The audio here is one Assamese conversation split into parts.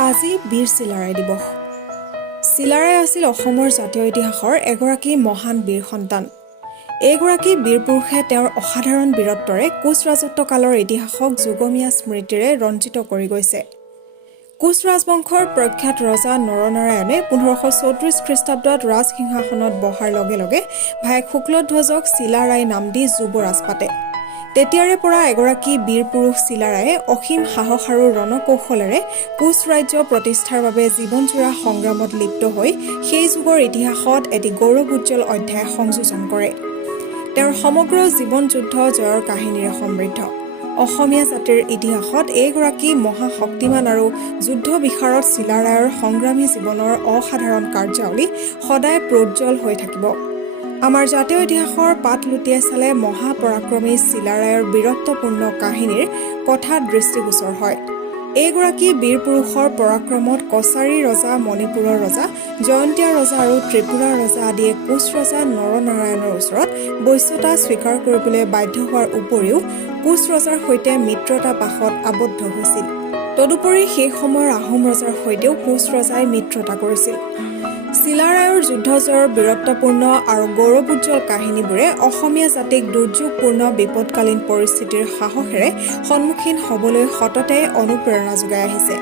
আজি বীৰ চিলাৰায় দিৱস। চিলাৰায় আছিল অসমৰ জাতীয় ইতিহাসৰ এগৰাকী মহান বীৰ সন্তান। এইগৰাকী বীৰ পুৰুষে তেওঁৰ অসাধাৰণ বীৰত্বৰে কোচ ৰাজত্বকালৰ ইতিহাসক যুগমীয়া স্মৃতিৰে ৰঞ্জিত কৰি গৈছে। কোচ ৰাজবংশৰ প্ৰখ্যাত ৰজা নৰনাৰায়ণে 1534 খ্ৰীষ্টাব্দত ৰাজসিংহাসনত বহাৰ লগে লগে ভায়েক শুক্লধ্বজক চিলাৰায় নাম দি যুৱৰাজ পাতে। তেতিয়াৰে পৰা এগৰাকী বীৰ পুৰুষ চিলাৰায়ে অসীম সাহস আৰু ৰণকৌশলেৰে কোচ ৰাজ্য প্ৰতিষ্ঠাৰ বাবে জীৱনজোৰা সংগ্ৰামত লিপ্ত হৈ সেই যুগৰ ইতিহাসত এটি গৌৰৱোজ্জ্বল অধ্যায় সংযোজন কৰে। তেওঁৰ সমগ্ৰ জীৱন যুদ্ধ জয়ৰ কাহিনীৰে সমৃদ্ধ। অসমীয়া জাতিৰ ইতিহাসত এইগৰাকী মহাশক্তিমান আৰু যুদ্ধ বিশাৰদ চিলাৰায়ৰ সংগ্ৰামী জীৱনৰ অসাধাৰণ কাৰ্যাৱলী সদায় প্ৰোজ্জ্বল হৈ থাকিব। আমাৰ জাতীয় ইতিহাসৰ পাত লুটিয়াই চালে মহাপৰাক্ৰমী চিলাৰায়ৰ বীৰত্বপূৰ্ণ কাহিনীৰ কথা দৃষ্টিগোচৰ হয়। এইগৰাকী বীৰ পুৰুষৰ পৰাক্ৰমত কছাৰী ৰজা, মণিপুৰৰ ৰজা, জয়ন্তীয়া ৰজা আৰু ত্ৰিপুৰাৰ ৰজা আদিয়ে কোচ ৰজা নৰনাৰায়ণৰ ওচৰত বশ্যতা স্বীকাৰ কৰিবলৈ বাধ্য হোৱাৰ উপৰিও কোচ ৰজাৰ সৈতে মিত্ৰতা পাশত আবদ্ধ হৈছিল। তদুপৰি সেই সময়ৰ আহোম ৰজাৰ সৈতেও কোচ ৰজাই মিত্ৰতা কৰিছিল। চিলাৰায়ৰ যুদ্ধজয়ৰ বীৰত্বপূৰ্ণ আৰু গৌৰৱোজ্জ্বল কাহিনীবোৰে অসমীয়া জাতিক দুৰ্যোগপূৰ্ণ বিপদকালীন পৰিস্থিতিৰ সাহসেৰে সন্মুখীন হ'বলৈ সততে অনুপ্ৰেৰণা যোগাই আহিছে।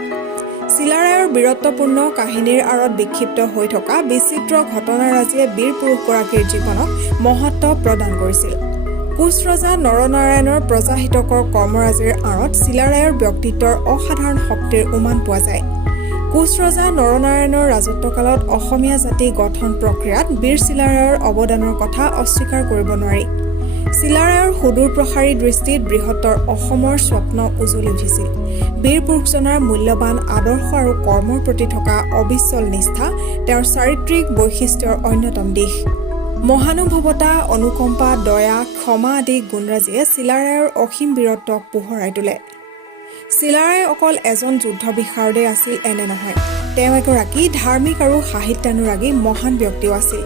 চিলাৰায়ৰ বীৰত্বপূৰ্ণ কাহিনীৰ আঁৰত বিক্ষিপ্ত হৈ থকা বিচিত্ৰ ঘটনাৰাজিয়ে বীৰ পুৰুষগৰাকীৰ জীৱনক মহত্ব প্ৰদান কৰিছিল। কোচ ৰজা নৰনাৰায়ণৰ প্ৰজাহিতকৰ কৰ্মৰাজিৰ আঁৰত চিলাৰায়ৰ ব্যক্তিত্বৰ অসাধাৰণ শক্তিৰ উমান পোৱা যায়। কোচ ৰজা নৰনাৰায়ণৰ ৰাজত্বকালত অসমীয়া জাতি গঠন প্ৰক্ৰিয়াত বীৰ চিলাৰায়ৰ অৱদানৰ কথা অস্বীকাৰ কৰিব নোৱাৰি। চিলাৰায়ৰ সুদূৰ প্ৰসাৰী দৃষ্টিত বৃহত্তৰ অসমৰ স্বপ্ন উজ্বলি উঠিছিল। বীৰ পুৰুষজনাৰ মূল্যৱান আদৰ্শ আৰু কৰ্মৰ প্ৰতি থকা অবিচল নিষ্ঠা তেওঁৰ চাৰিত্ৰিক বৈশিষ্ট্যৰ অন্যতম দিশ। মহানুভৱতা, অনুকম্পা, দয়া, ক্ষমা আদি গুণৰাজিয়ে চিলাৰায়ৰ অসীম বীৰত্বক পোহৰাই তোলে। চিলাৰায় অকল এজন যুদ্ধ বিশাৰদে আছিল এনে নহয়, তেওঁ এগৰাকী ধাৰ্মিক আৰু সাহিত্যানুৰাগী মহান ব্যক্তিও আছিল।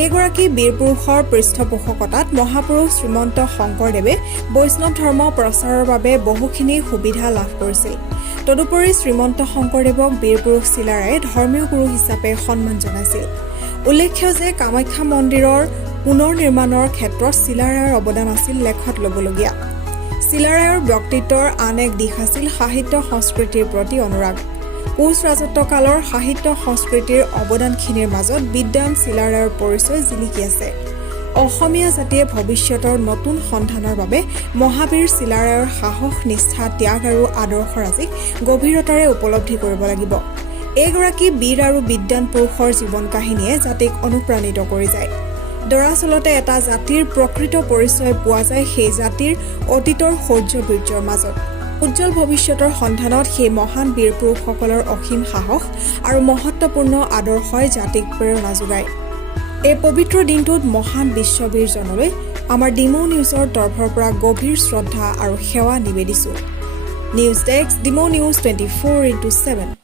এইগৰাকী বীৰ পুৰুষৰ পৃষ্ঠপোষকতাত মহাপুৰুষ শ্ৰীমন্ত শংকৰদেৱে বৈষ্ণৱ ধৰ্ম প্ৰচাৰৰ বাবে বহুখিনি সুবিধা লাভ কৰিছিল। তদুপৰি শ্ৰীমন্ত শংকৰদেৱক বীৰ পুৰুষ চিলাৰায়ে ধৰ্মীয় গুৰু হিচাপে সন্মান জনাইছিল। উল্লেখ্য যে কামাখ্যা মন্দিৰৰ পুনৰ নিৰ্মাণৰ ক্ষেত্ৰত চিলাৰায়ৰ অৱদান আছিল লেখত ল'বলগীয়া। চিলাৰায়ৰ ব্যক্তিত্বৰ আন এক দিশ আছিল সাহিত্য সংস্কৃতিৰ প্ৰতি অনুৰাগ। কোচ ৰাজত্বকালৰ সাহিত্য সংস্কৃতিৰ অৱদানখিনিৰ মাজত বিদ্বান চিলাৰায়ৰ পৰিচয় জিলিকি আছে। অসমীয়া জাতিয়ে ভৱিষ্যতৰ নতুন সন্ধানৰ বাবে মহাবীৰ চিলাৰায়ৰ সাহস, নিষ্ঠা, ত্যাগ আৰু আদৰ্শৰাজিক গভীৰতাৰে উপলব্ধি কৰিব লাগিব। এইগৰাকী বীৰ আৰু বিদ্বান পুৰুষৰ জীৱন কাহিনীয়ে জাতিক অনুপ্ৰাণিত কৰি যায়। দৰাচলতে এটা জাতিৰ প্ৰকৃত পৰিচয় পোৱা যায় সেই জাতিৰ অতীতৰ শৌৰ্য-বীৰ্যৰ মাজত। উজ্জ্বল ভৱিষ্যতৰ সন্ধানত সেই মহান বীৰ পুৰুষসকলৰ অসীম সাহস আৰু মহত্বপূৰ্ণ আদৰ্শই জাতিক প্ৰেৰণা যোগায়। এই পবিত্ৰ দিনটোত মহান বিশ্ববীৰজনলৈ আমাৰ ডিমৌ নিউজৰ তৰফৰ পৰা গভীৰ শ্ৰদ্ধা আৰু সেৱা নিবেদিছোঁ। News desk, Demow news 24x7।